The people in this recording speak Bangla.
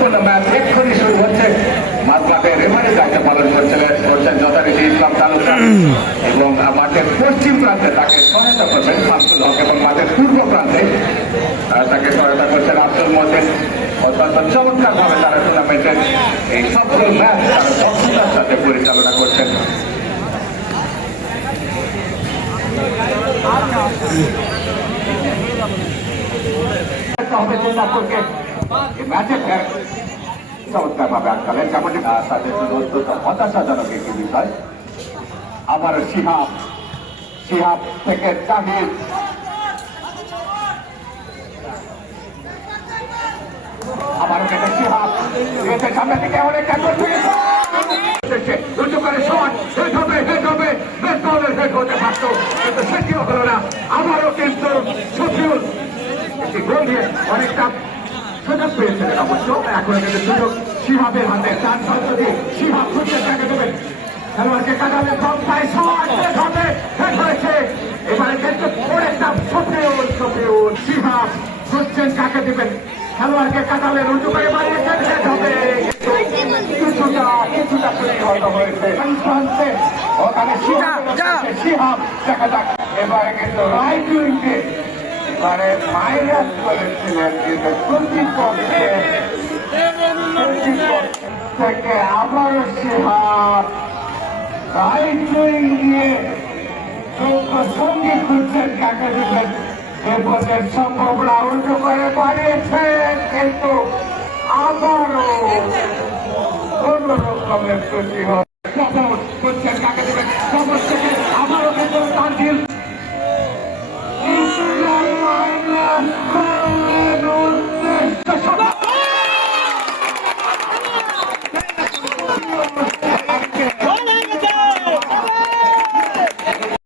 গুরুত্বপূর্ণ ম্যাচ এক্ষুনি শুরু হচ্ছে। মাঠে রেফারি দায়িত্ব পালন করছেন যথারীতি ইসলাম তালুকদার এবং মাঠের পশ্চিম প্রান্তে তাকে সহায়তা করবেন শামসুল হক এবং মাঠের পূর্ব প্রান্তে তাকে সহায়তা করছেন আব্দুল মজিদ। অত্যন্ত চমৎকার ভাবে তারা টুর্নামেন্টের এই সফল ম্যাচ তারা দক্ষতার সাথে পরিচালনা করছেন। চমৎকার ভাবে আটকালেন, যেমন তাদের জন্য অত্যন্ত হতাশাজনক একটি বিষয়। আবার সিহাব থেকে জাহির, আবার সিহাব সামনে থেকে অনেকটা উঁচু করে শট হেড হবে বেশ দলের হেড হতে পারত, কিন্তু সেটিও হলো না। আবারও কিন্তু শফিউল একটি গোল দিয়ে অনেকটা সুযোগ পেয়েছিলেন অবশ্য। এখন কিন্তু সুযোগ সিহাবের হাতে, চার যদি সিহাব খুঁজতে তাকে দেবেন খেলোয়াড়কে কাটালে পন্থায় শট হেড হবে, হেড হয়েছে। এবারে কিন্তু অনেকটা শফিউল সিহাব খুঁজছেন কাকে দেবেন, খেলোয়াড়কে কাটালে উঁচু করে বাড়িয়েছেন, হেড হবে। কিছুটা তৈরি হয়তো হয়েছে ওখানে সিহাব, দেখা যাক এবারে কিন্তু রাইট উইংকে এবারে মাইনাস করেছিলেন, কিন্তু প্রতিপক্ষে থেকে আবারও সিহাব রাইট উইং দিয়ে সঙ্গী খুঁজছেন কাকে দিবেন। এরপরের সম্ভাবনা উল্টো করে বাড়িয়েছেন, কিন্তু আবারও কোন রকমের ক্ষতি হয়।